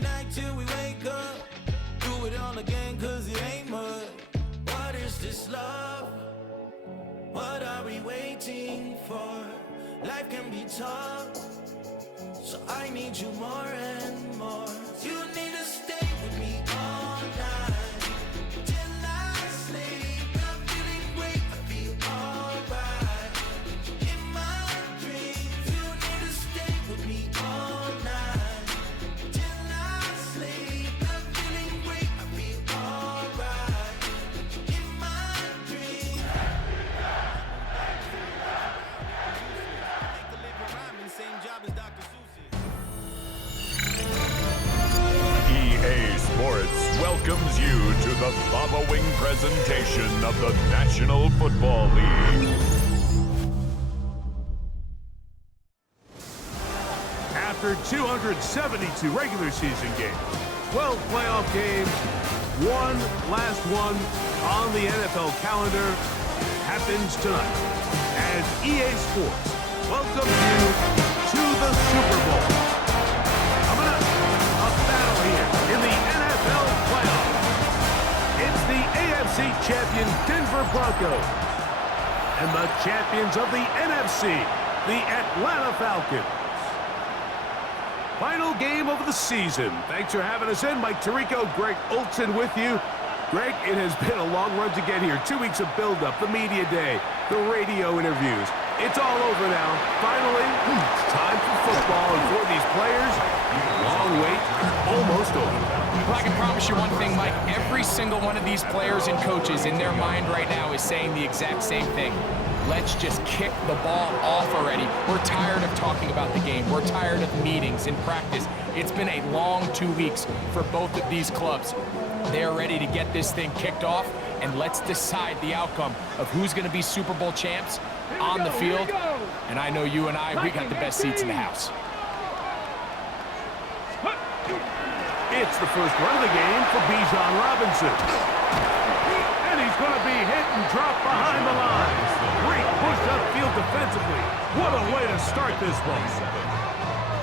night till we wake up. Do it all again, cause it ain't mud. What is this love? What are we waiting for? Life can be tough, so I need you more and more. You need to stay with me all night till I sleep. I'm feeling great, I feel alright. In my dreams, you need to stay with me all night till I sleep. I'm feeling great, I feel alright. In my dreams. EA Sports welcomes you to the following presentation of the National Football League. After 272 regular season games, 12 playoff games, one last one on the NFL calendar happens tonight as EA Sports welcomes you to the Super Bowl. Coming up, a battle here in the NFL playoffs. It's the AFC champion Denver Broncos and the champions of the NFC, the Atlanta Falcons. Final game of the season. Thanks for having us in. Mike Tirico, Greg Olson with you. Greg, it has been a long run to get here. 2 weeks of build-up, the media day, the radio interviews. It's all over now. Finally, it's time for football. And for these players, long wait is almost over. Well, I can promise you one thing, Mike. Every single one of these players and coaches in their mind right now is saying the exact same thing. Let's just kick the ball off already. We're tired of talking about the game. We're tired of meetings and practice. It's been a long 2 weeks for both of these clubs. They're ready to get this thing kicked off, and let's decide the outcome of who's going to be Super Bowl champs on the field. And I know you and we got the best seats in the house. It's the first run of the game for Bijan Robinson. And he's going to be hit and dropped behind the line. Great push upfield defensively. What a way to start this one.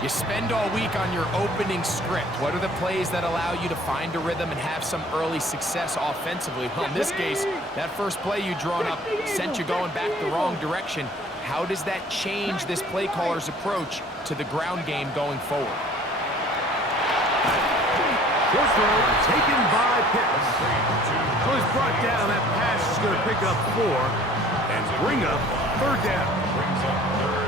You spend all week on your opening script. What are the plays that allow you to find a rhythm and have some early success offensively? Well, in this case, that first play you drawn up sent you going back the wrong direction. How does that change this play caller's approach to the ground game going forward? Short throw taken by Pitts. So he's brought down. That pass is going to pick up 4 and bring up third down.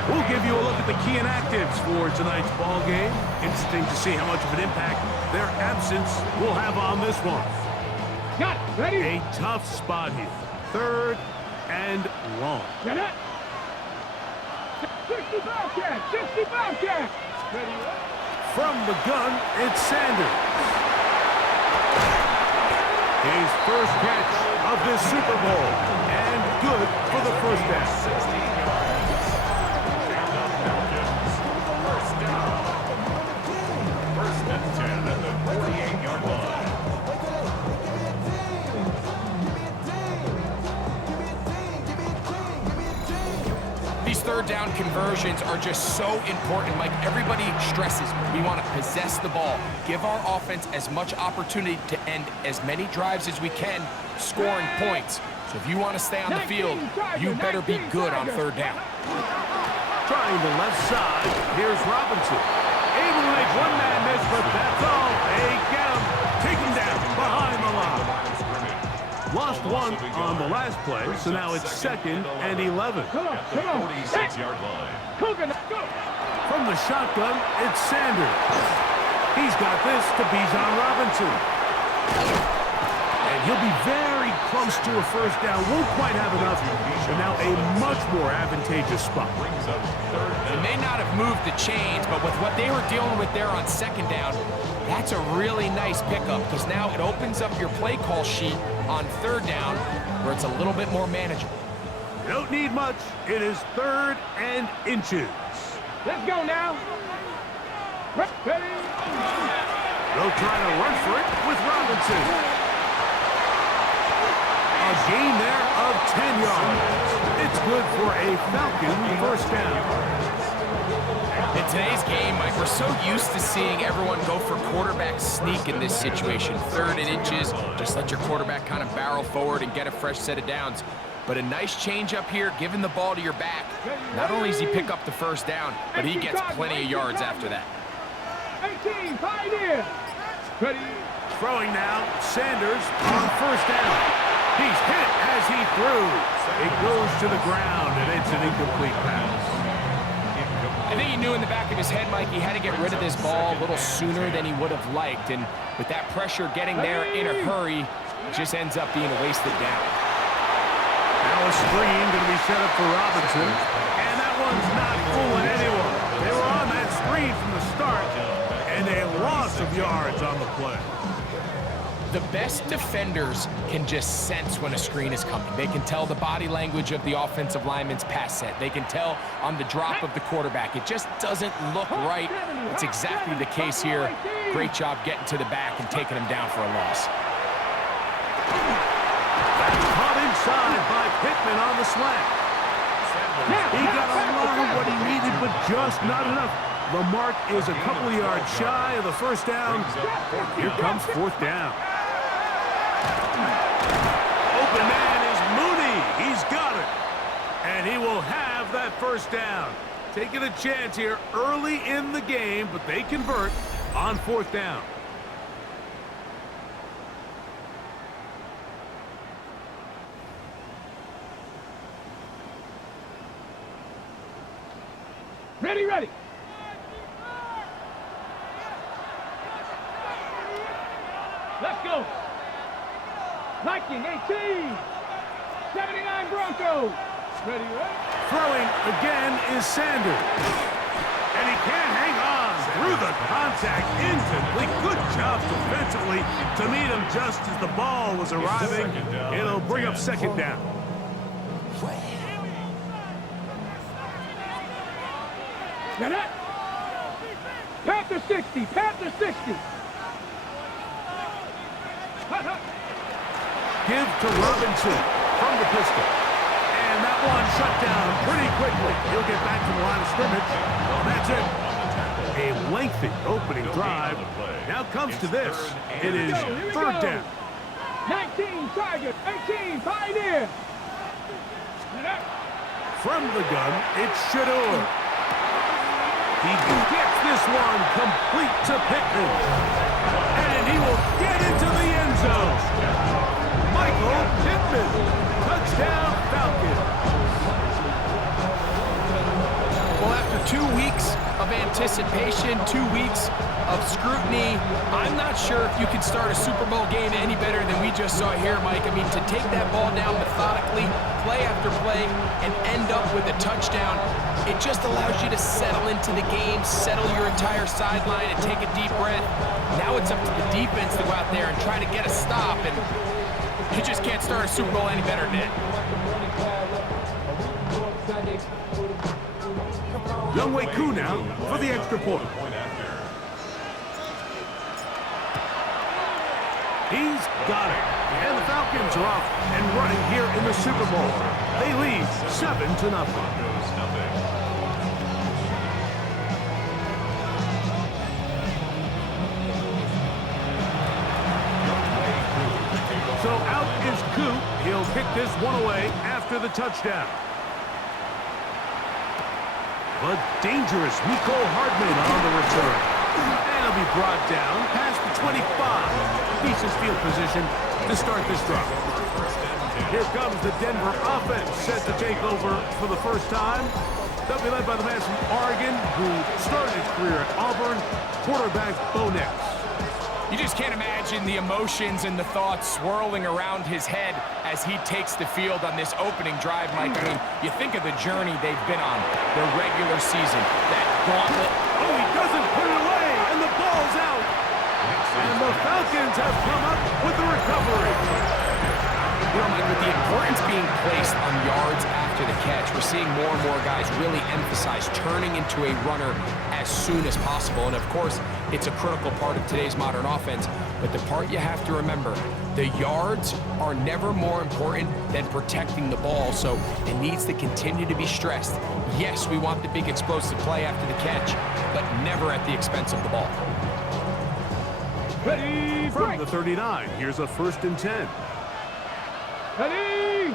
We'll give you a look at the key inactives for tonight's ball game. Interesting to see how much of an impact their absence will have on this one. Got it. Ready? A tough spot here. Third and long. Get it. 60 Bobcat. 60 Bobcat. Ready? From the gun, it's Sanders. His first catch of this Super Bowl. And good for the first down. These third down conversions are just so important. Like everybody stresses, we want to possess the ball, give our offense as much opportunity to end as many drives as we can, scoring points. So if you want to stay on the field, you better be good on third down. Trying the left side, here's Robinson. Able to make one-man miss, but that's all. They get him. Take him down behind the line. Lost one on the last play, so now it's 2nd and 11. Come on. 46-yard line. Coogan, go. From the shotgun, it's Sanders. He's got this to Bijan Robinson. And he'll be very close to a first down. Won't quite have enough. And now a much more advantageous spot. They may not have moved the chains, but with what they were dealing with there on second down, that's a really nice pickup because now it opens up your play call sheet on third down where it's a little bit more manageable. You don't need much. It is 3rd and inches. Let's go now. Ready? They'll try to run for it with Robinson. A gain there of 10 yards. It's good for a Falcon first down. In today's game, Mike, we're so used to seeing everyone go for quarterback sneak in this situation. 3rd and inches, just let your quarterback kind of barrel forward and get a fresh set of downs. But a nice change up here, giving the ball to your back. Not only does he pick up the first down, but he gets plenty of yards after that. 18, Pioneer. Ready. Throwing now, Sanders on 1st down. He's hit as he threw. It goes to the ground, and it's an incomplete pass. I think he knew in the back of his head, Mike, he had to get rid of this ball a little sooner than he would have liked. And with that pressure getting there in a hurry, it just ends up being a wasted down. Now a screen going to be set up for Robinson. And that one's not fooling anyone. They were on that screen from the start, and a loss of yards on the play. The best defenders can just sense when a screen is coming. They can tell the body language of the offensive lineman's pass set. They can tell on the drop of the quarterback. It just doesn't look right. It's exactly the case here. Great job getting to the back and taking him down for a loss. That's caught inside by Pittman on the slant. He got a lot of what he needed, but just not enough. The mark is a couple of yards shy of the 1st down. Here comes 4th down. Open man is Mooney. He's got it. And he will have that 1st down. Taking a chance here early in the game, but they convert on 4th down. Ready, ready. Let's go. Viking 18. 79 Broncos. Ready, ready. Throwing again is Sanders. And he can't hang on through the contact. Incomplete. Good job defensively to meet him just as the ball was arriving. It'll bring up 2nd down. Get it. Panther 60. Panther 60. Give to Robinson from the pistol. And that one shut down pretty quickly. He'll get back to the line of scrimmage. Well, that's it. A lengthy opening drive. Now comes to this. It is 3rd down. 19 Tiger. 18 Pioneer. From the gun, it's Shador. He gets this one complete to Pittman. And he will get into the end zone. Michael Pittman. Touchdown, Falcons. Well, after 2 weeks of anticipation, 2 weeks of scrutiny, I'm not sure if you can start a Super Bowl game any better than we just saw here, Mike. I mean, to take that ball down methodically, play after play, and end up with a touchdown, it just allows you to settle into the game, settle your entire sideline, and take a deep breath. Now it's up to the defense to go out there and try to get a stop, and you just can't start a Super Bowl any better than that. Younghoe Koo now for the extra point. He's got it. And the Falcons are off and running here in the Super Bowl. They lead 7-0. So out is Koo. He'll kick this one away after the touchdown. But dangerous Mecole Hardman on the return. And he'll be brought down past the 25. Decent field position to start this drive. Here comes the Denver offense set to take over for the first time. They'll be led by the man from Oregon who started his career at Auburn, quarterback Bo Nix. You just can't imagine the emotions and the thoughts swirling around his head as he takes the field on this opening drive, Mike. I mean, you think of the journey they've been on, their regular season, that gauntlet. Oh, he doesn't put it away, and the ball's out. And the Falcons have come up with the recovery. You know, Mike, with the importance being placed on yards after the catch, we're seeing more and more guys really emphasize turning into a runner as soon as possible. And, of course, It's a critical part of today's modern offense. But the part you have to remember, the yards are never more important than protecting the ball, so it needs to continue to be stressed. Yes, we want the big explosive play after the catch, but never at the expense of the ball. Ready, From break. the 39, here's a 1st and 10. Ready.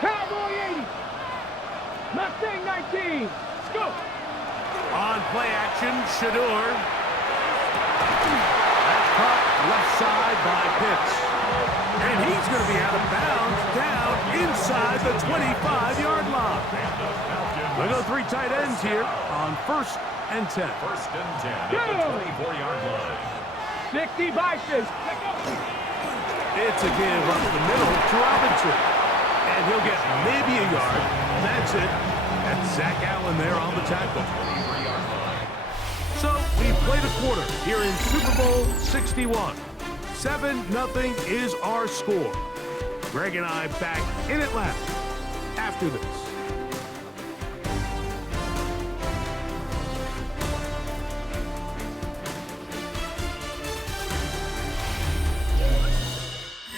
Cowboy 80. Mustang 19. Let's go. On play action, Shador. That's caught left side by Pitts. And he's going to be out of bounds down inside the 25-yard line. We'll go 3 tight ends here on 1st and 10. 1st and 10 at Go. the 24-yard line. 60 Vices. Let's go. It's a give up the middle to Robinson. And he'll get maybe a yard. That's it. That's Zach Allen there on the tackle. So we played a quarter here in Super Bowl 61. 7-0 is our score. Greg and I back in Atlanta after this.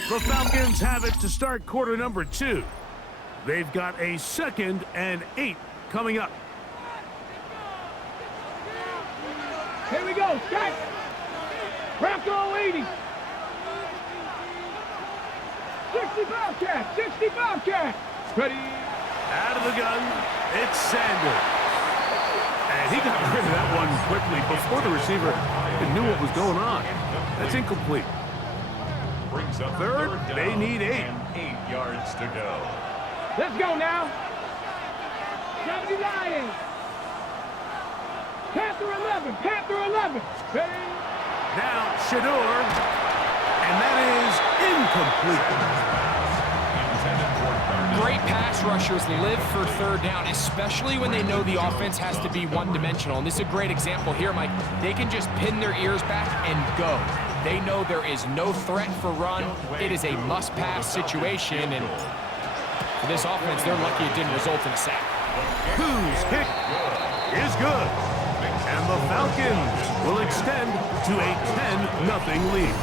The Falcons have it to start quarter number 2. They've got a 2nd and 8 coming up. Here we go. Strike. Bronco 80. 60 Bobcat. 60 Bobcat. Ready. Out of the gun, it's Sanders. And he got rid of that one quickly before the receiver even knew what was going on. That's incomplete. Brings up 3rd, down they need 8. and 8 yards to go. Let's go now. 70 Lions. Panther 11. Panther 11. Ready. Now Shador, and that is incomplete. Great pass rushers live for 3rd down, especially when they know the offense has to be one-dimensional. And this is a great example here, Mike. They can just pin their ears back and go. They know there is no threat for run. It is a must-pass situation, and for this offense, they're lucky it didn't result in a sack. Whose kick is good. And the Falcons will extend to a 10-0 lead.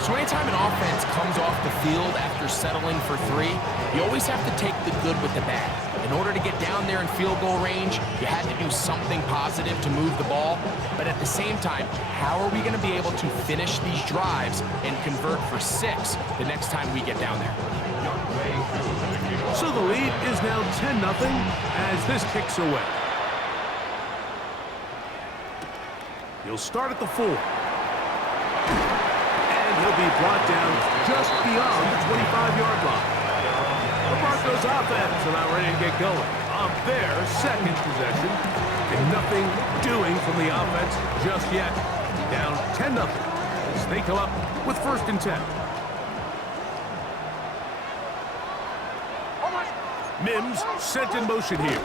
So anytime an offense comes off the field after settling for 3, you always have to take the good with the bad. In order to get down there in field goal range, you had to do something positive to move the ball. But at the same time, how are we going to be able to finish these drives and convert for 6 the next time we get down there? So the lead is now 10-0 as this kicks away. He'll start at the 4. And he'll be brought down just beyond the 25-yard line. The Broncos offense are not ready to get going on their 2nd possession. And nothing doing from the offense just yet. Down 10-0 as they come up with 1st and 10. Mims sent in motion here.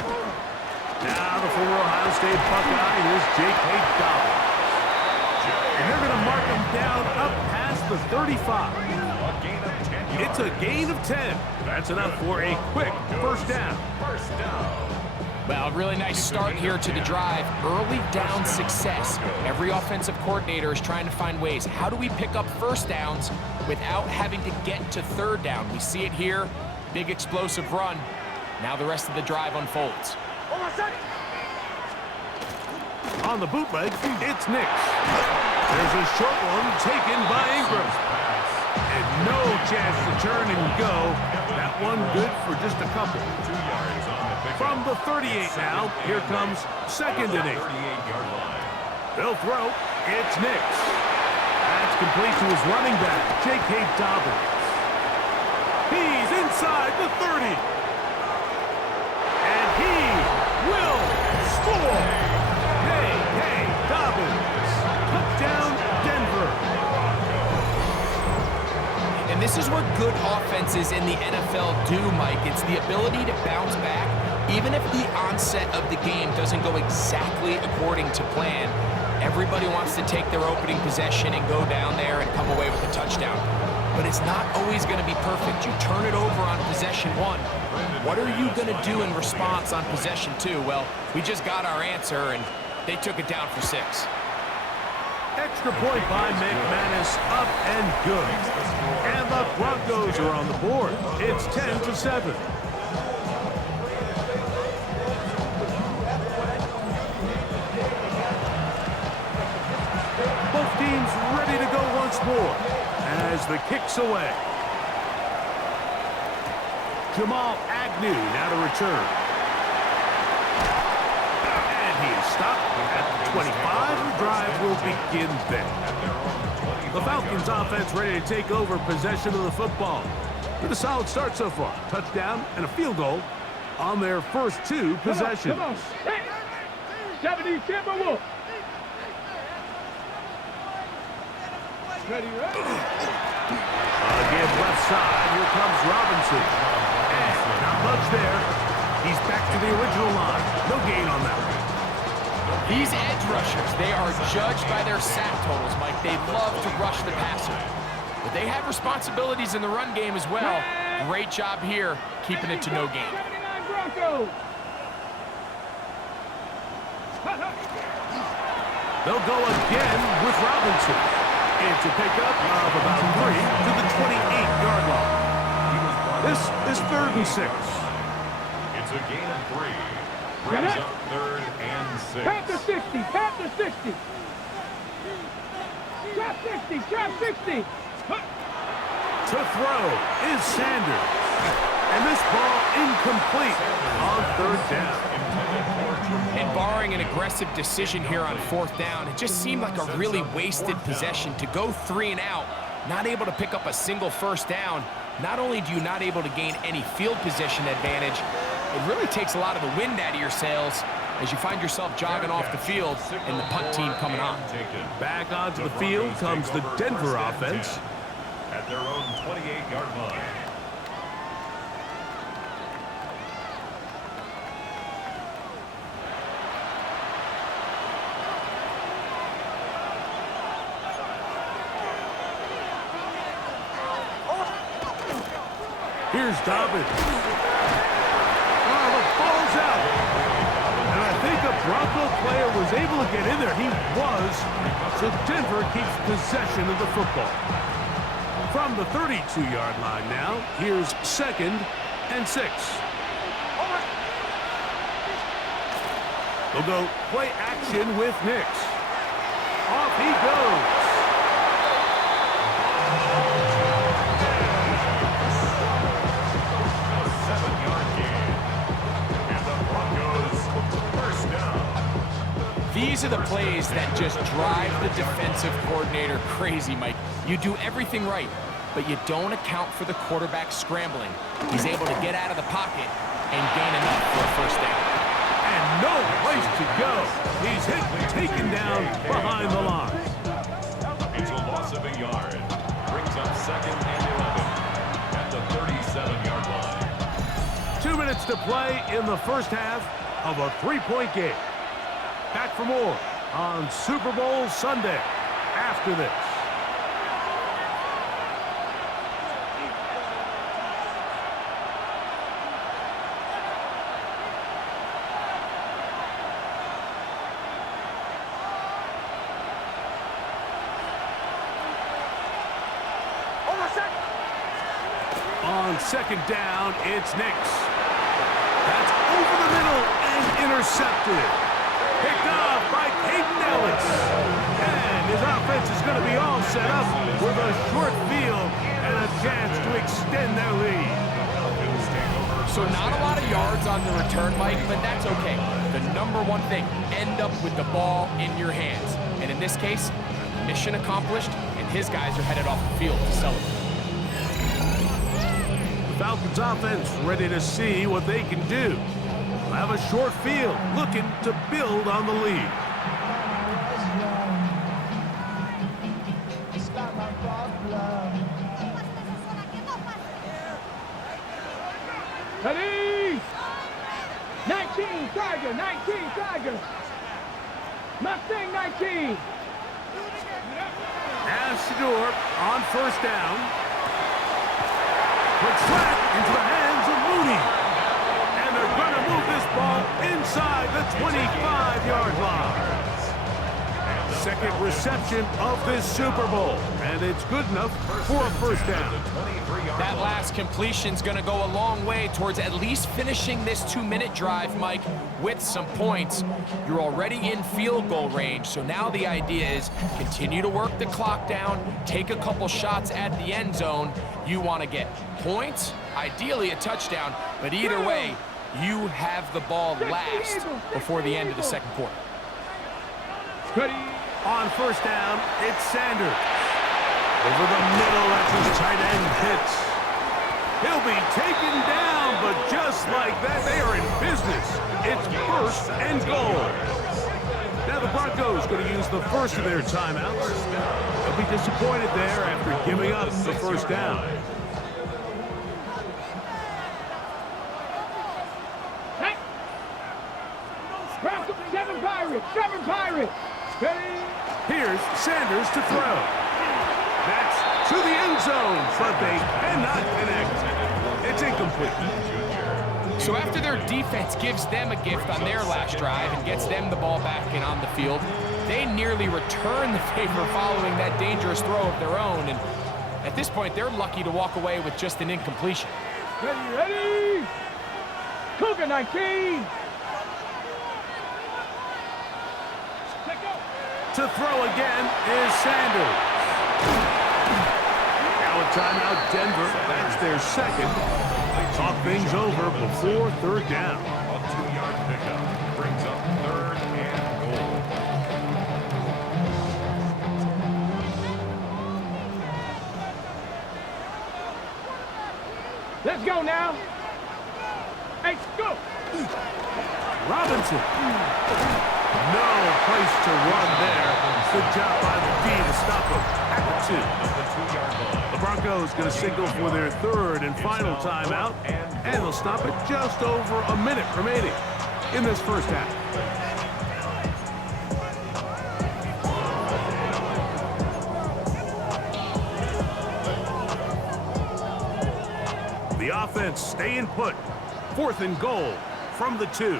Now the former Ohio State Buckeye is J.K. Dobbins. And they're going to mark him down up past the 35. It's a gain of 10. That's enough for a quick 1st down. Well, really nice start here to the drive. Early down success. Every offensive coordinator is trying to find ways. How do we pick up 1st downs without having to get to 3rd down? We see it here. Big explosive run. Now the rest of the drive unfolds. On the bootleg, it's Nix. There's a short one taken by Ingram. And no chance to turn and go. That one good for just a couple. From the 38 now, here comes 2nd and 8. They'll throw. It's Nix. That's complete to his running back, J.K. Dobbins. He's inside the 30. And he will score. J.K. Dobbins. Touchdown, Denver. And this is what good offenses in the NFL do, Mike. It's the ability to bounce back, even if the onset of the game doesn't go exactly according to plan. Everybody wants to take their opening possession and go down there and come away with a touchdown. But it's not always going to be perfect. You turn it over on possession 1. What are you going to do in response on possession 2? Well, we just got our answer, and They took it down for 6. Extra point by McManus, up and good. And the Broncos are on the board. It's 10-7. Both teams ready to go once more as the kick's away. Jamal Agnew now to return. And he is stopped at the 25. The drive will begin then. The Falcons offense ready to take over possession of the football. With a solid start so far. Touchdown and a field goal on their first 2 possessions. Come on. Hey. 70 Timberwolves. Ready, ready. Again, left side. Here comes Robinson. And not much there. He's back to the original line. No gain on that one. These edge rushers, they are judged by their sack totals, Mike. They love to rush the passer. But they have responsibilities in the run game as well. Great job here, keeping it to no gain. 79 Broncos. They'll go again with Robinson. It's a pickup of about 3 to the 28-yard line. This is 3rd and 6. It's a gain of 3. Brings up 3rd and 6. Panther 60. Panther 60. Trap 60. Trap 60. To throw is Sanders. And this ball incomplete on 3rd down. And barring an aggressive decision here on 4th down, it just seemed like a really wasted possession to go 3 and out, not able to pick up a single 1st down. Not only do you not able to gain any field position advantage, it really takes a lot of the wind out of your sails as you find yourself jogging off the field and the punt team coming on. Back onto the field comes the Denver offense. At their own 28-yard line. Here's Dobbins. Oh, the ball's out. And I think a Bronco player was able to get in there. He was. So Denver keeps possession of the football. From the 32-yard line now, here's 2nd and 6. They'll go play action with Nix. Off he goes. These are the plays that just drive the defensive coordinator crazy, Mike. You do everything right, but you don't account for the quarterback scrambling. He's able to get out of the pocket and gain enough for a 1st down. And no place to go. He's hit and taken down behind the line. It's a loss of a yard. Brings up 2nd and 11 at the 37-yard line. 2 minutes to play in the first half of a 3-point game. Back for more on Super Bowl Sunday after this. On 2nd down, it's Nix. That's over the middle and intercepted. Picked off by Peyton Ellis. And his offense is going to be all set up with a short field and a chance to extend their lead. So not a lot of yards on the return, Mike, but that's okay. The number one thing, end up with the ball in your hands. And in this case, mission accomplished, and his guys are headed off the field to celebrate. The Falcons offense ready to see what they can do. Have a short field, looking to build on the lead. Ready? 19 Tiger, 19 Tiger. Mustang 19. Askew on 1st down. Puts flat into the hands of Mooney. And they're going to move this ball inside the 25-yard line. second reception of this Super Bowl, and it's good enough for a first down. That last completion's going to go a long way towards at least finishing this 2-minute drive, Mike, with some points. You're already in field goal range, so now the idea is continue to work the clock down, take a couple shots at the end zone. You want to get points, ideally a touchdown, but either way, you have the ball last before the end of the second quarter. On first down, it's Sanders. Over the middle, that's his tight end hits. He'll be taken down, but just like that, they are in business. It's first and goal. Now the Broncos going to use the first of their timeouts. They'll be disappointed there after giving up the first down. Seven Pirates. Here's Sanders to throw. That's to the end zone, but they cannot connect. It's incomplete. So after their defense gives them a gift on their last drive and gets them the ball back and on the field, they nearly return the favor following that dangerous throw of their own. And at this point, they're lucky to walk away with just an incompletion. Ready. Cougar 19. To throw again is Sanders. Now a timeout, Denver. That's their second. Talk things over before third down. A 2-yard pickup brings up third and goal. Let's go now. Hey, go. Robinson. No place to run there. Good job by the D to stop him at the 2. The Broncos going to signal for their third and final timeout, and they'll stop it just over a minute remaining in this first half. The offense staying put. Fourth and goal from the 2.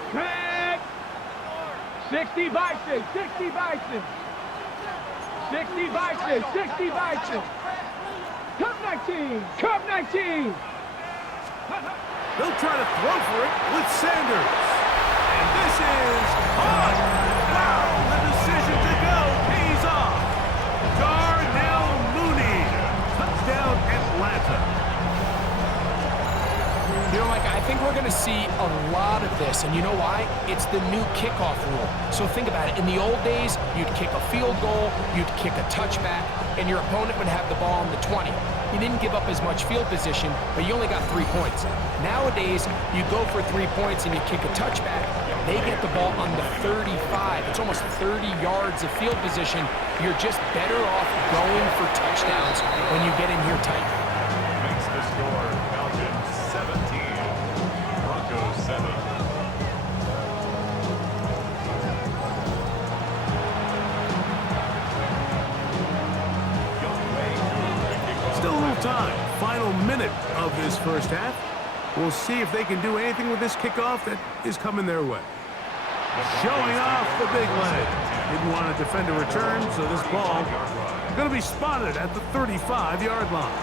60 Bison, 60 Bison. 60 Bison, 60 Bison. Cup 19, Cup 19. They'll try to throw for it with Sanders. And this is caught. Wow, the decision to go pays off. Darnell Mooney. Touchdown Atlanta. You know, Mike, I think we're going to see a lot of this, and you know why? It's the new kickoff rule. So think about it. In the old days, you'd kick a field goal, you'd kick a touchback, and your opponent would have the ball on the 20. You didn't give up as much field position, but you only got 3 points. Nowadays, you go for 3 points and you kick a touchback. They get the ball on the 35. It's almost 30 yards of field position. You're just better off going for touchdowns when you get in here tight. Makes the score. Falcons 17. Broncos 7. Still a little time. Final minute of this first half. We'll see if they can do anything with this kickoff that is coming their way. Showing off the big leg. Didn't want to defend a return, so this ball is going to be spotted at the 35-yard line.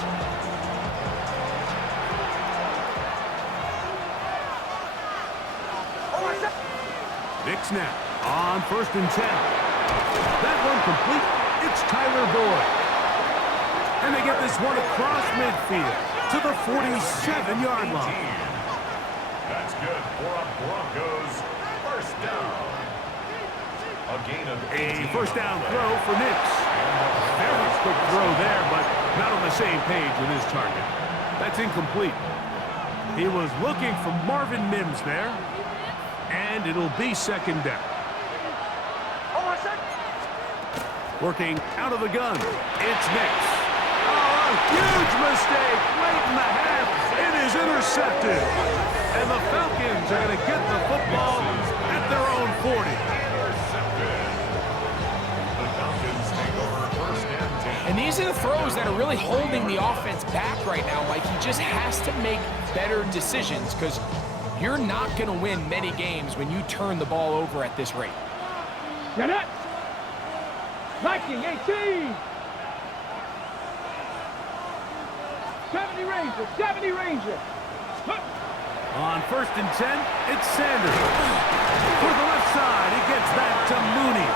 Big snap on 1st and 10. That one complete. It's Tyler Boyd. And they get this one across midfield to the 47-yard line. That's good for a Broncos first down. A gain of 18. A first down throw for Nix. Very quick throw there, but not on the same page with his target. That's incomplete. He was looking for Marvin Mims there. And it'll be second down. Working out of the gun. It's Nix. Oh, a huge mistake late in the half. It is intercepted. And the Falcons are going to get the football at their own 40. The Falcons take over first and 10. And these are the throws that are really holding the offense back right now, Mike. He just has to make better decisions because you're not going to win many games when you turn the ball over at this rate. Get it. Viking 18. 70 Ranger, 70 Ranger. Huh. On 1st and 10, it's Sanders. For the left side, he gets that to Mooney.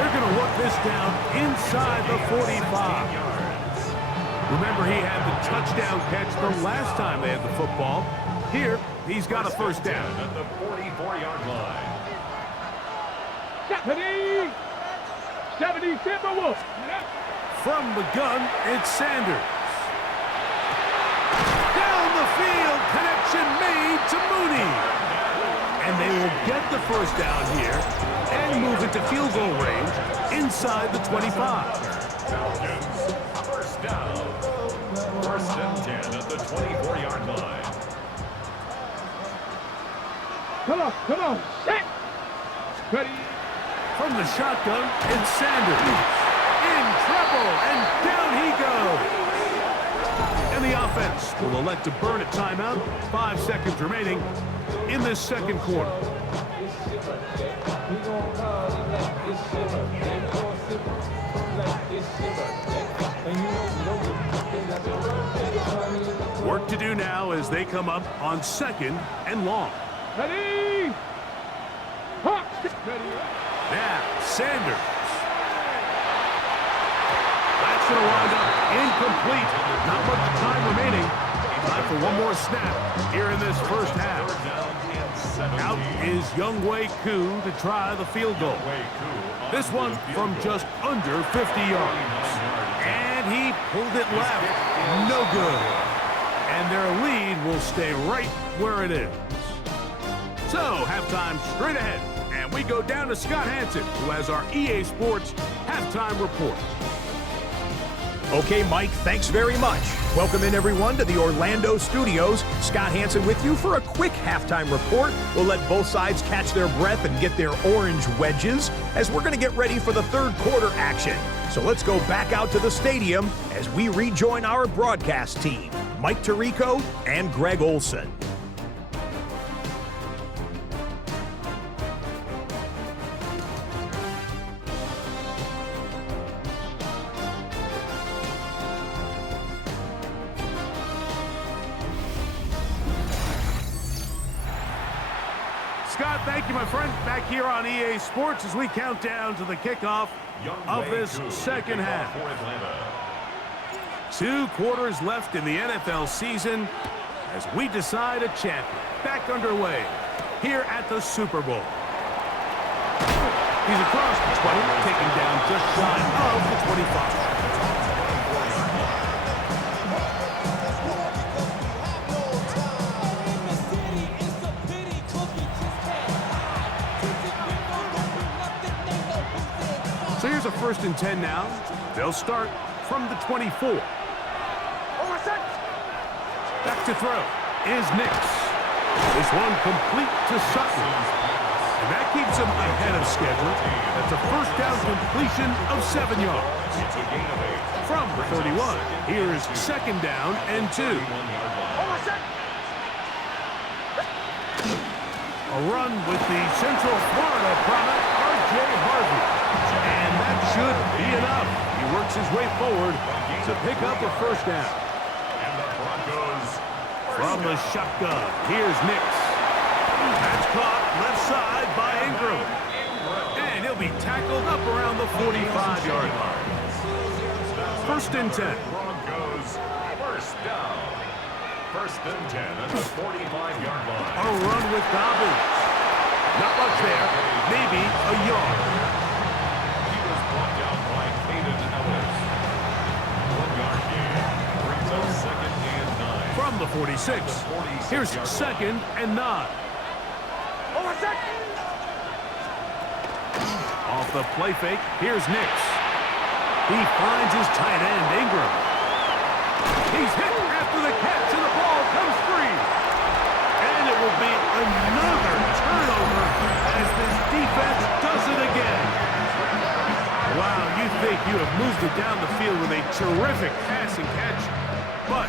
They're going to work this down inside the 45. Remember, he had the touchdown catch the last time they had the football. Here, he's got a first down. At the 44-yard line. 70 Timberwolves. From the gun, it's Sanders. Down the field, connection made to Mooney. And they will get the first down here and move it to field goal range inside the 25. Falcons, first down. 1st and 10 at the 24-yard line. Come on, set. Ready. From the shotgun, it's Sanders. In trouble, and down he goes. And the offense will elect to burn a timeout. 5 seconds remaining in this second quarter. Work to do now as they come up on 2nd and long. Ready. Hawk. Ready. Now, Sanders. That's going to wind up incomplete. Not much time remaining. Time for one more snap here in this first half. Out is Younghoe Koo to try the field goal. This one from just under 50 yards. And he pulled it left. No good. And their lead will stay right where it is. So, halftime straight ahead. And we go down to Scott Hansen, who has our EA Sports halftime report. Okay, Mike, thanks very much. Welcome in, everyone, to the Orlando studios. Scott Hansen with you for a quick halftime report. We'll let both sides catch their breath and get their orange wedges as we're going to get ready for the third quarter action. So let's go back out to the stadium as we rejoin our broadcast team, Mike Tirico and Greg Olson. Scott, thank you, my friend. Back here on EA Sports as we count down to the kickoff of this second half. 2 quarters left in the NFL season as we decide a champion. Back underway here at the Super Bowl. He's across the 20, taken down just shy of the 25. So here's a 1st and 10 now. They'll start from the 24. Back to throw is Nix. This one complete to Sutton. And that keeps him ahead of schedule. That's a first down completion of 7 yards. From the 31, here's 2nd down and 2. A run with the Central Florida product, R.J. Harvey. And that should be enough. He works his way forward to pick up a first down. And the Broncos From the shotgun, here's Nix. That's caught left side by Ingram. And he'll be tackled up around the 45-yard line. 1st and 10. Broncos first down. 1st and 10 at the 45-yard line. A run with Dobbins. Not much there. Maybe a yard. He was brought down by Caden Ellis. 1-yard gain brings up 2nd and 9. From the 46, here's 2nd and 9. Off the play fake, here's Nix. He finds his tight end, Ingram. He's hit after the catch, and the ball comes free. And it will be another turnover as this defense does it again. Wow, you think you have moved it down the field with a terrific pass and catch. but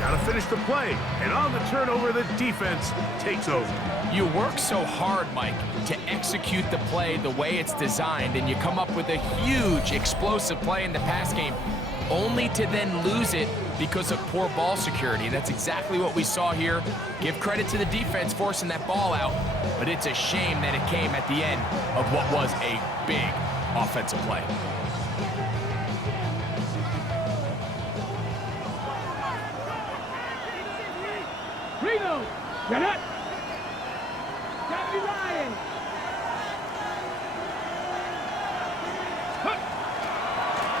got to finish the play. And on the turnover, the defense takes over. You work so hard, Mike, to execute the play the way it's designed, and you come up with a huge, explosive play in the pass game, only to then lose it because of poor ball security. And that's exactly what we saw here. Give credit to the defense forcing that ball out, but it's a shame that it came at the end of what was a big offensive play. Reno, get it. Deputy Ryan.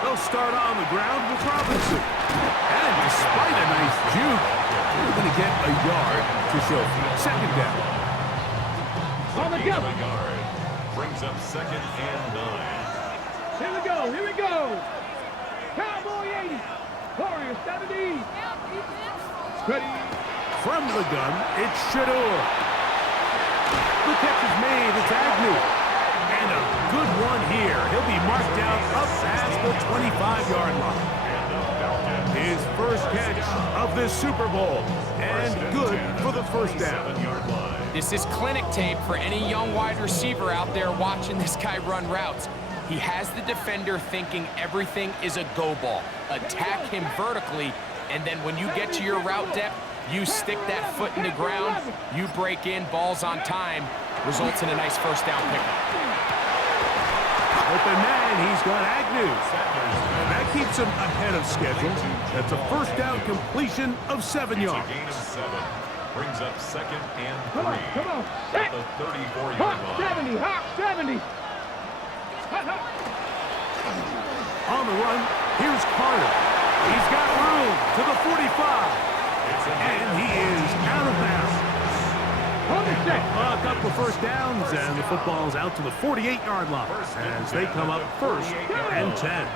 They'll start on the ground with Robinson. And despite a nice juke, they're going to get a yard to show for it. Second down. On the double. Brings up 2nd and 9. Here we go, here we go. Cowboy 80. Warrior 70. Ready. From the gun, it's Shador. The catch is made. It's Agnew. And a good one here. He'll be marked down up past the 25-yard line. His first catch of this Super Bowl. And good for the first down. This is clinic tape for any young wide receiver out there watching this guy run routes. He has the defender thinking everything is a go ball. Attack him vertically, and then when you get to your route depth, you stick that foot in the ground, you break in, balls on time, results in a nice first down pickup. Open man, he's got Agnew. And that keeps him ahead of schedule. That's a first down completion of 7 yards. Gain of 7. Brings up 2nd and 3. Come on. At the 34-yard Hawk line. 70, Hawk 70. On the run, here's Carter. He's got room to the 45. And he is out of bounds. A couple of first downs, and the football's out to the 48-yard line as they come up 1st and 10.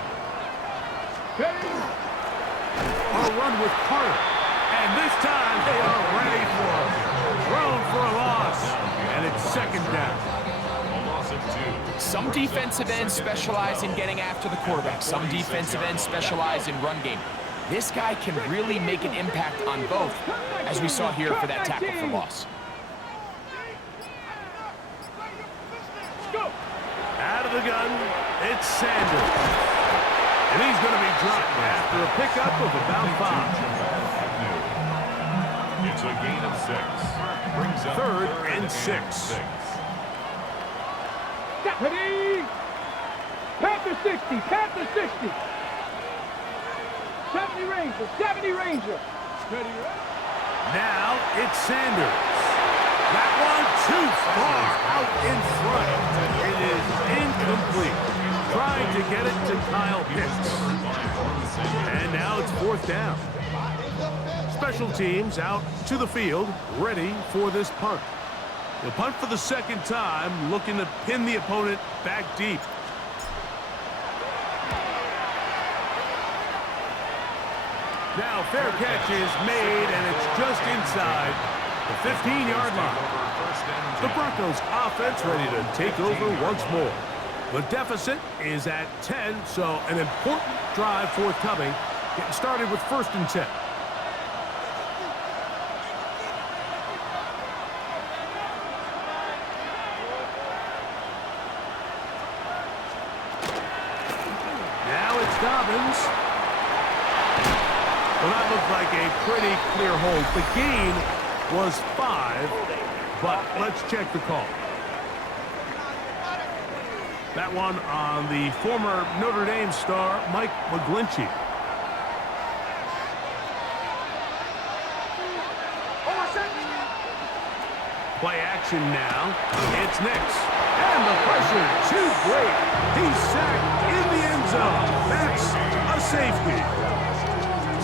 A run with Carter. And this time they are ready for him. Thrown for a loss. And it's 2nd down. A loss of 2. Some defensive ends specialize in getting after the quarterback. Some defensive ends specialize in run game. This guy can really make an impact on both, as we saw here for that tackle for loss. Out of the gun, it's Sanders. And he's going to be dropped after a pickup of about 5. It's a gain of 6. Brings up 3rd and 6. Deputy! Panther 60, Panther 60. 70 Ranger, 70 Ranger. Now it's Sanders. That one too far out in front. It is incomplete. Trying to get it to Kyle Pitts. And now it's 4th down. Special teams out to the field, ready for this punt. The punt for the 2nd time, looking to pin the opponent back deep. Now fair catch is made, and it's just inside the 15-yard line. The Broncos offense ready to take over once more. The deficit is at 10, so an important drive forthcoming. Getting started with 1st and 10. Now it's Dobbins. Well, that looked like a pretty clear hold. The gain was 5, but let's check the call. That one on the former Notre Dame star, Mike McGlinchey. Play action now. It's Nix. And the pressure too great. He's sacked in the end zone. That's a safety.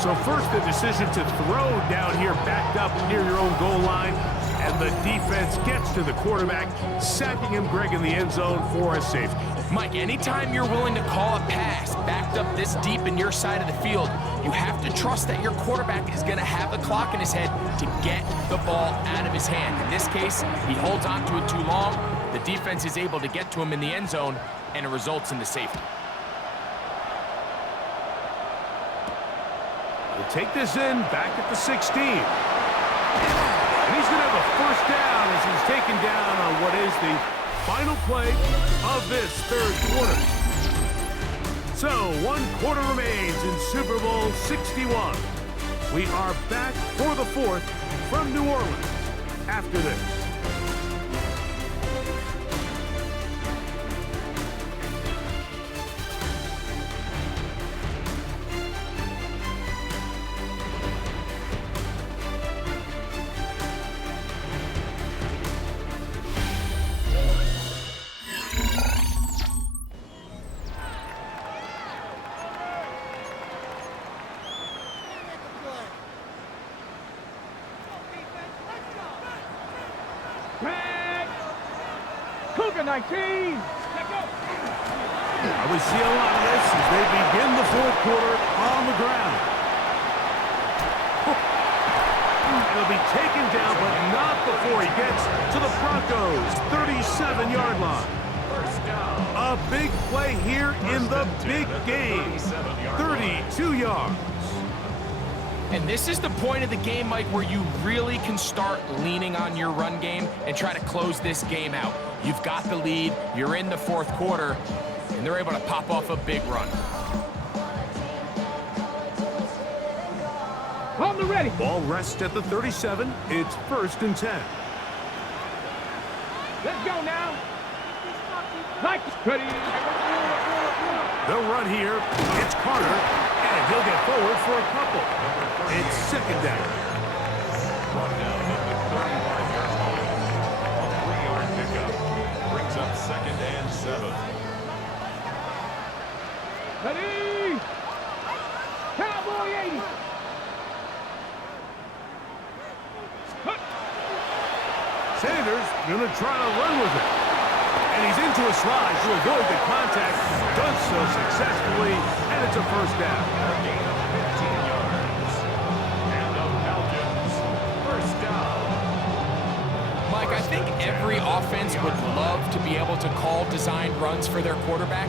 So first the decision to throw down here backed up near your own goal line. And the defense gets to the quarterback, sacking him, Greg, in the end zone for a safety. Mike, anytime you're willing to call a pass backed up this deep in your side of the field, you have to trust that your quarterback is going to have the clock in his head to get the ball out of his hand. In this case, he holds on to it too long. The defense is able to get to him in the end zone, and it results in the safety. will take this in back at the 16. And he's going to have a first down as he's taken down on what is the final play of this third quarter. So, 1 quarter remains in Super Bowl 61. We are back for the fourth from New Orleans after this. Cougar 19. We see a lot of this as they begin the fourth quarter on the ground. It'll be taken down, but not before he gets to the Broncos' 37-yard line. A big play here in the big game. 32 yards. And this is the point of the game, Mike, where you really can start leaning on your run game and try to close this game out. You've got the lead, you're in the fourth quarter, and they're able to pop off a big run. On the ready. Ball rests at the 37. It's 1st and 10. Let's go now. Like ready. They'll run here. It's Carter, and he'll get forward for a couple. It's 2nd down. Brought down at the 35-yard line. A 3-yard pickup brings up 2nd and 7. Ready. Cowboy 80. Sanders going to try to run with it. And he's into a slide to avoid the contact. Does so successfully, and it's a 1st down. Gain of 15 yards. And the Falcons, 1st down. Mike, I think every offense would love to be able to call designed runs for their quarterback,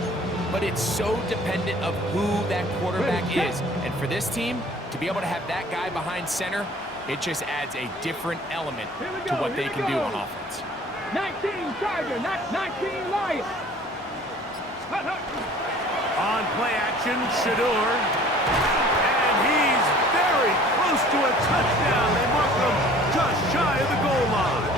but it's so dependent of who that quarterback is. And for this team, to be able to have that guy behind center, it just adds a different element to what they can do on offense. 19 Tiger, not 19 Lion. On play action, Shador. And he's very close to a touchdown. They mark him just shy of the goal line.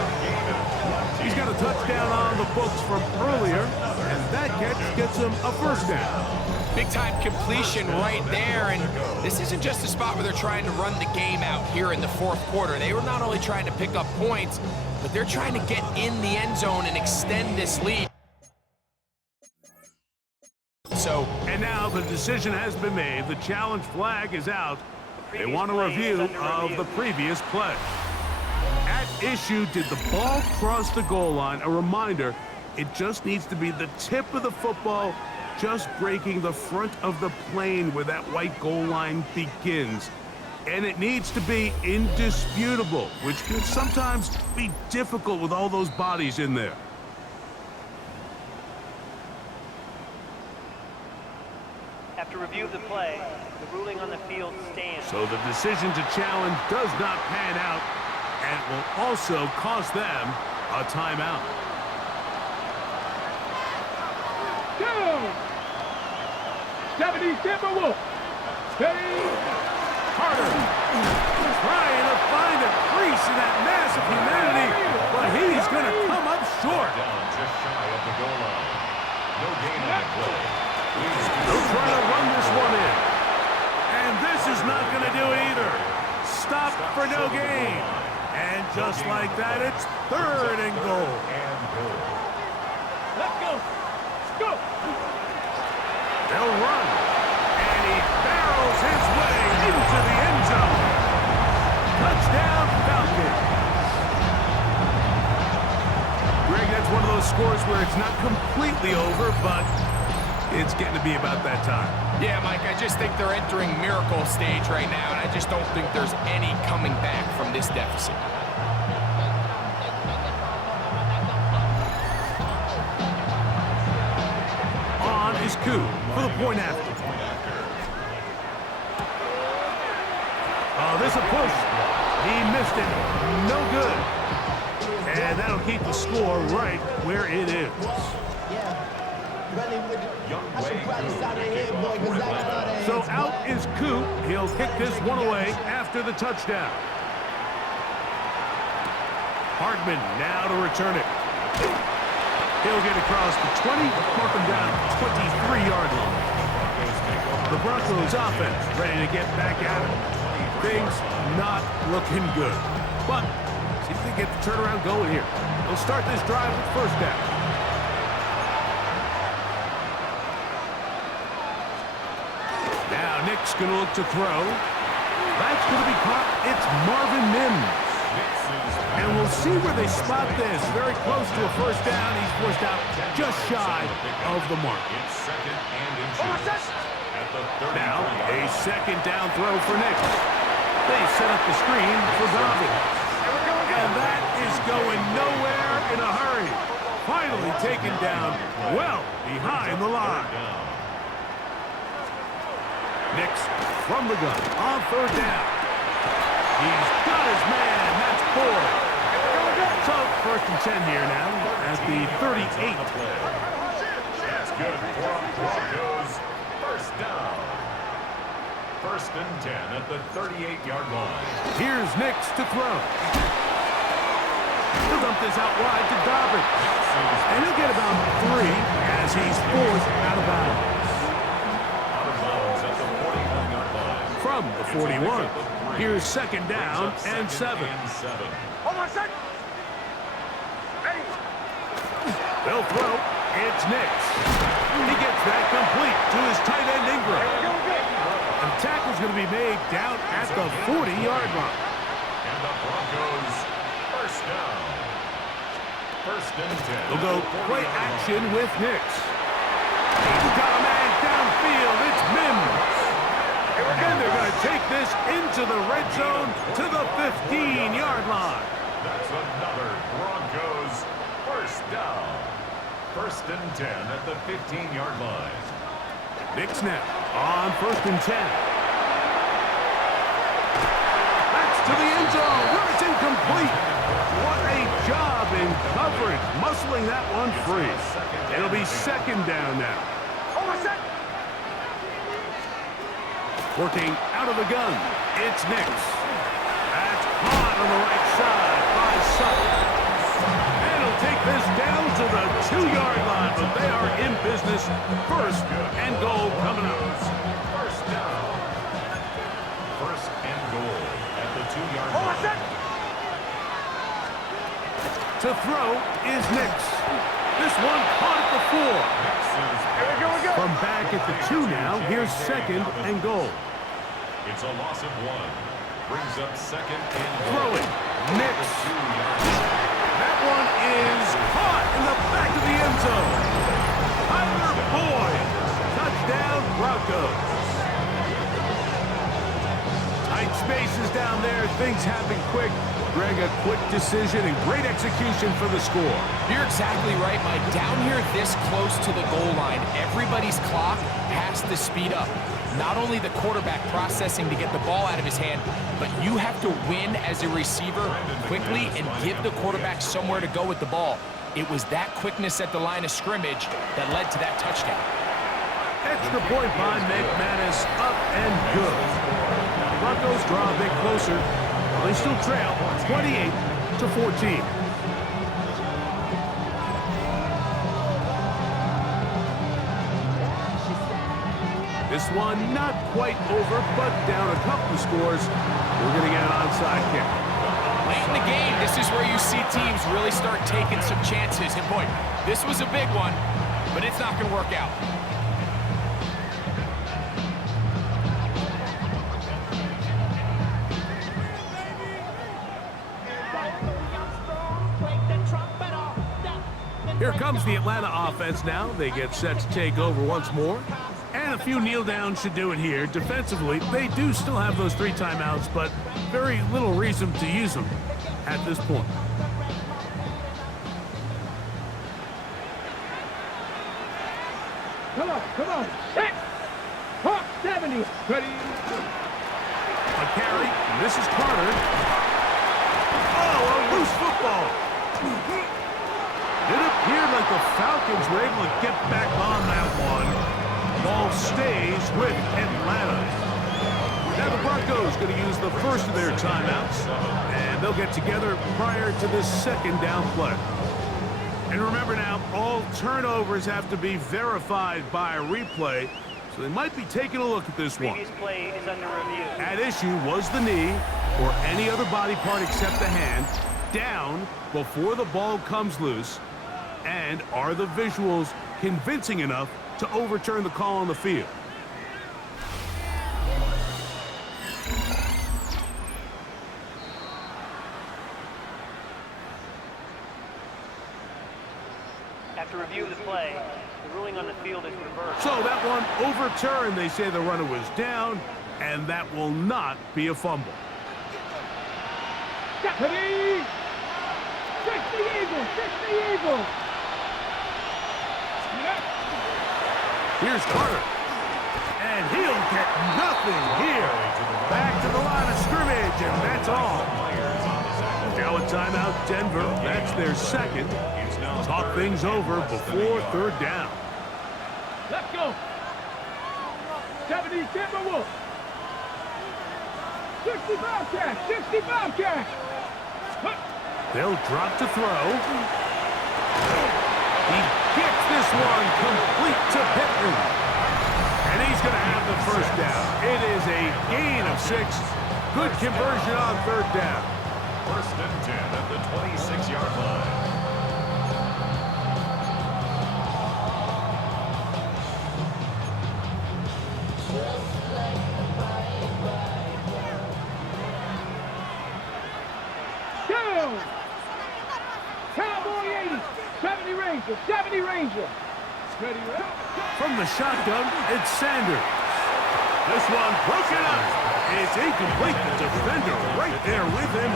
He's got a touchdown on the books from earlier, and that gets him a 1st down. Big-time completion right there, and this isn't just a spot where they're trying to run the game out here in the fourth quarter. They were not only trying to pick up points, but they're trying to get in the end zone and extend this lead. So, and now the decision has been made. The challenge flag is out. They want a review of the previous play. At issue, did the ball cross the goal line? A reminder, it just needs to be the tip of the football just breaking the front of the plane where that white goal line begins. And it needs to be indisputable, which can sometimes be difficult with all those bodies in there. After review of the play, the ruling on the field stands. So the decision to challenge does not pan out, and it will also cost them a timeout. Go! 70 Timberwolves. Ready. Carter trying to find a crease in that mass of humanity, but he's going to come up short. Down just shy of the goal line. No gain on the play. They'll try to run this one in. And this is not going to do it either. Stop for no gain. And just like that, it's 3rd and goal. Let's go. Go. They'll run. And he barrels his way into the end zone. Touchdown, Falcons. Greg, that's one of those scores where it's not completely over, but it's getting to be about that time. yeah, Mike, I just think they're entering miracle stage right now, and I just don't think there's any coming back from this deficit. On is Askew for the point after. Oh, this is a push. He missed it. No good. And that'll keep the score right where it is. So out is Coop. He'll kick this one away after the touchdown. Hartman now to return it. He'll get across the 20, mark him down 23-yard line. The Broncos offense ready to get back at it. Things not looking good. But see if they get the turnaround going here. They'll start this drive with first down. Now Nick's going to look to throw. That's going to be caught. It's Marvin Mims. And we'll see where they spot this. Very close to a first down. He's forced out just shy of the mark. Now a second down throw for Nick. They set up the screen for Dobbins. And that is going nowhere in a hurry. Finally taken down well behind the line. Nick's from the gun on third down. He's got his man. That's 4. So first and 10 here now at the 38. That's good for Broncos. First down. First and 10 at the 38-yard line. Here's Nix to throw. He'll dump this out wide to Dobbins. And he'll get about 3 as he's forced out of bounds. Out of bounds at the 41-yard line. From the 41. Here's second down and 7. Hold on a second. They'll throw. It's Nix. He gets that complete to his tight end Ingram. And the tackle's going to be made down at the 40-yard line. And the Broncos first down. First and 10. They'll go play action with Nix. He's got a man downfield. It's Mims. And they're going to take this into the red zone to the 15-yard line. That's another Broncos first down. First and 10 at the 15-yard line. Nix now on first and 10. That's to the end zone. Where it's incomplete. What a job in coverage, muscling that one free. It'll be second down now. Hold on a second. Working out of the gun, it's Nix. That's caught on the right side by Sutton. And he'll take this down to the 2-yard line, but they are in business. First and goal coming up. First down. First and goal at the 2-yard line. Hold on a second. To throw is Nix. This one caught at the 4. From back at the 2 now, here's second and goal. It's a loss of 1. Brings up second and goal. Throwing. Nix. That one is caught in the back of the end zone. Tyler Boyd. Touchdown, Broncos. Tight spaces down there. Things happen quick. Greg, a quick decision and great execution for the score. You're exactly right, Mike. Down here this close to the goal line, everybody's clock has to speed up. Not only the quarterback processing to get the ball out of his hand, but you have to win as a receiver quickly and give the quarterback somewhere to go with the ball. It was that quickness at the line of scrimmage that led to that touchdown. Extra point by McManus, up and good. Broncos draw a bit closer. They still trail 28-14. This one not quite over, but down a couple of scores. We're going to get an onside kick. Late in the game, this is where you see teams really start taking some chances. And boy, this was a big one, but it's not going to work out. Here comes the Atlanta offense now. They get set to take over once more. And a few kneel downs should do it here. Defensively, they do still have those 3 timeouts, but very little reason to use them at this point. Come on. Hit. Hawk 70. Ready. A carry. This is Carter. Oh, a loose football. It appeared like the Falcons were able to get back on that one. Ball stays with Atlanta. Now the Broncos going to use the first of their timeouts, and they'll get together prior to this second down play. And remember now, all turnovers have to be verified by a replay, so they might be taking a look at this one. Previous play is under review. At issue was the knee, or any other body part except the hand, down before the ball comes loose, and are the visuals convincing enough to overturn the call on the field? After review of the play, the ruling on the field is reversed. So that one overturned. They say the runner was down, and that will not be a fumble. Deputy! 60 Eagles! 60 Eagles! Here's Carter. And he'll get nothing here. Back to the line of scrimmage, and that's all. Now a timeout, Denver. That's their second. Talk things over before third down. Let's go! 70 Timberwolves! 65 cash! 65 cash! They'll drop to throw. He gets this one complete to Pittman. And he's going to have the first down. It is a gain of 6. Good conversion on third down. First and 10 at the 26-yard line. Down! Cowboy 80! 70 Ranger! 70 Ranger! Ready, From the shotgun, it's Sanders. This one broken up. It's incomplete. The defender right there with him.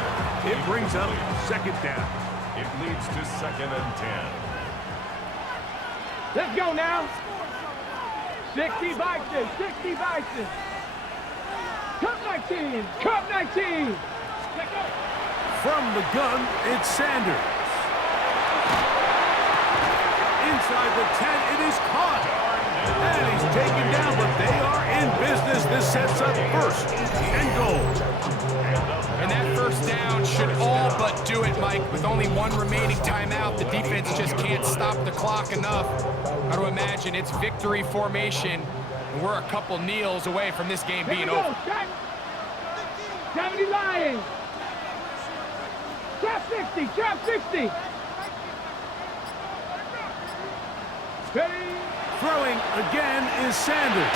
It brings up second down. It leads to second and 10. Let's go now! 60 Bison! 60 Bison! Cup 19! Cup 19! Let's go! From the gun, it's Sanders. Inside the 10, it is caught. And he's taken down, but they are in business. This sets up first and goal. And that first down should all but do it, Mike. With only one remaining timeout, the defense just can't stop the clock enough. I would imagine it's victory formation, and we're a couple kneels away from this game being over. 70 Lions! Trap 60! Trap 60! Ready? Throwing again is Sanders.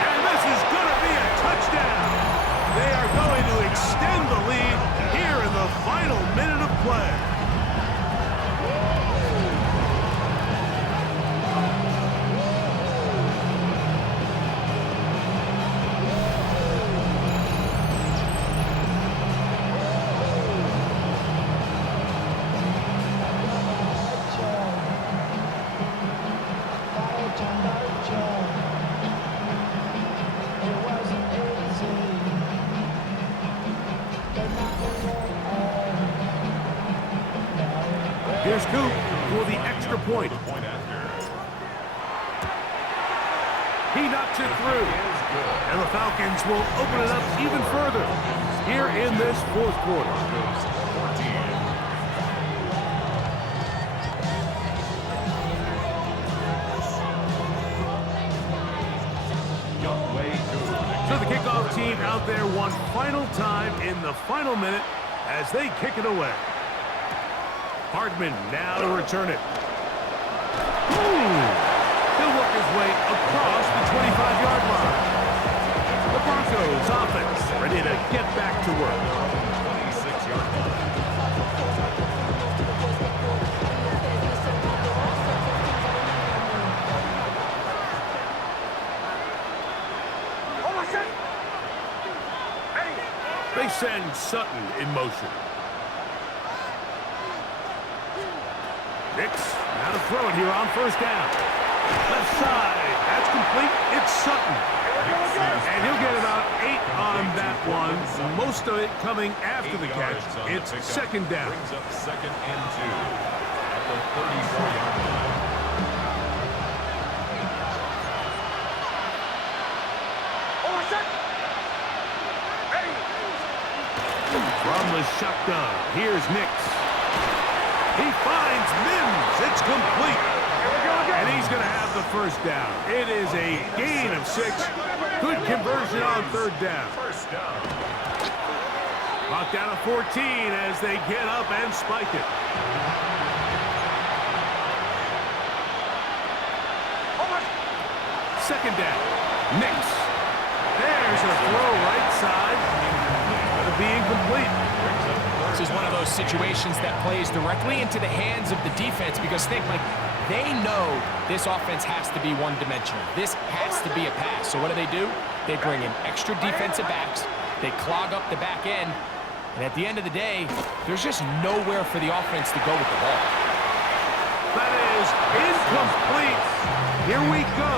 And this is going to be a touchdown. They are going to extend the lead here in the final minute of play. Here's Coop for the extra point. He knocks it through. And the Falcons will open it up even further here in this fourth quarter. So the kickoff team out there one final time in the final minute as they kick it away. Hardman now to return it. He'll work his way across the 25-yard line. The Broncos offense ready to get back to work. 26-yard line. They send Sutton in motion. Nix, now to throw it here on first down. Left side, that's complete. It's Sutton. And he'll get about 8 on that most of it coming after the catch. It's second down. Brings up 2nd and 2 at the 34-yard line. From the shotgun, here's Nix. He finds Mims. It's complete. And he's going to have the first down. It is a gain of 6. Good conversion on 3rd down. First down. Clock down to 14 as they get up and spike it. Second down. Nix. There's a throw right side. Going to be incomplete. This is one of those situations that plays directly into the hands of the defense because think, like, they know this offense has to be one-dimensional. This has to be a pass. So what do? They bring in extra defensive backs. They clog up the back end. And at the end of the day, there's just nowhere for the offense to go with the ball. That is incomplete. Here we go.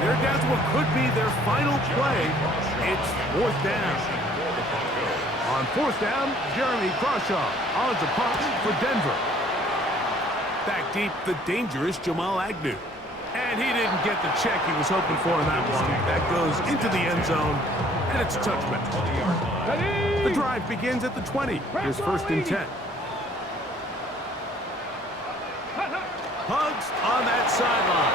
They're down to what could be their final play. It's 4th down. On 4th down, Jeremy Crawshaw on to punt for Denver. Back deep, the dangerous Jamal Agnew. And he didn't get the check he was hoping for in that one. That goes into the end zone, and it's a touchback. The drive begins at the 20. Here's 1st and 10. Hugs on that sideline.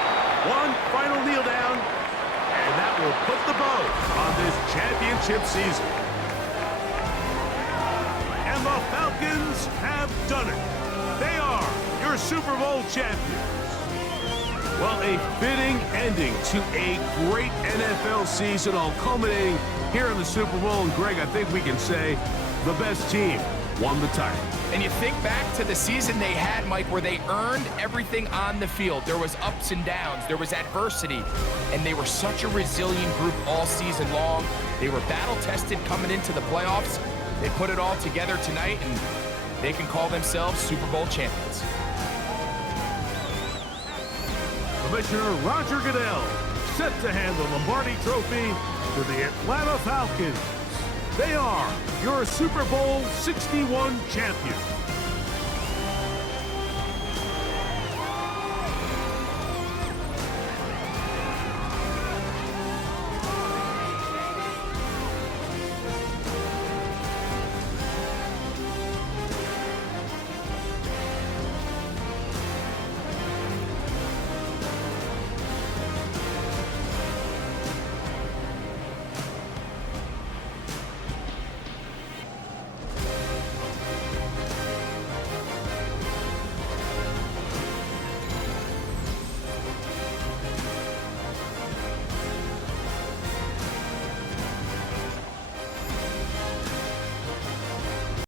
One final kneel down, and that will put the bow on this championship season. And the Falcons have done it. They are your Super Bowl champions. Well, a fitting ending to a great NFL season, all culminating here in the Super Bowl. And Greg, I think we can say the best team won the title. And you think back to the season they had, Mike, where they earned everything on the field. There was ups and downs. There was adversity. And they were such a resilient group all season long. They were battle-tested coming into the playoffs. They put it all together tonight, and they can call themselves Super Bowl champions. Commissioner Roger Goodell set to hand the Lombardi Trophy to the Atlanta Falcons. They are your Super Bowl 61 champions.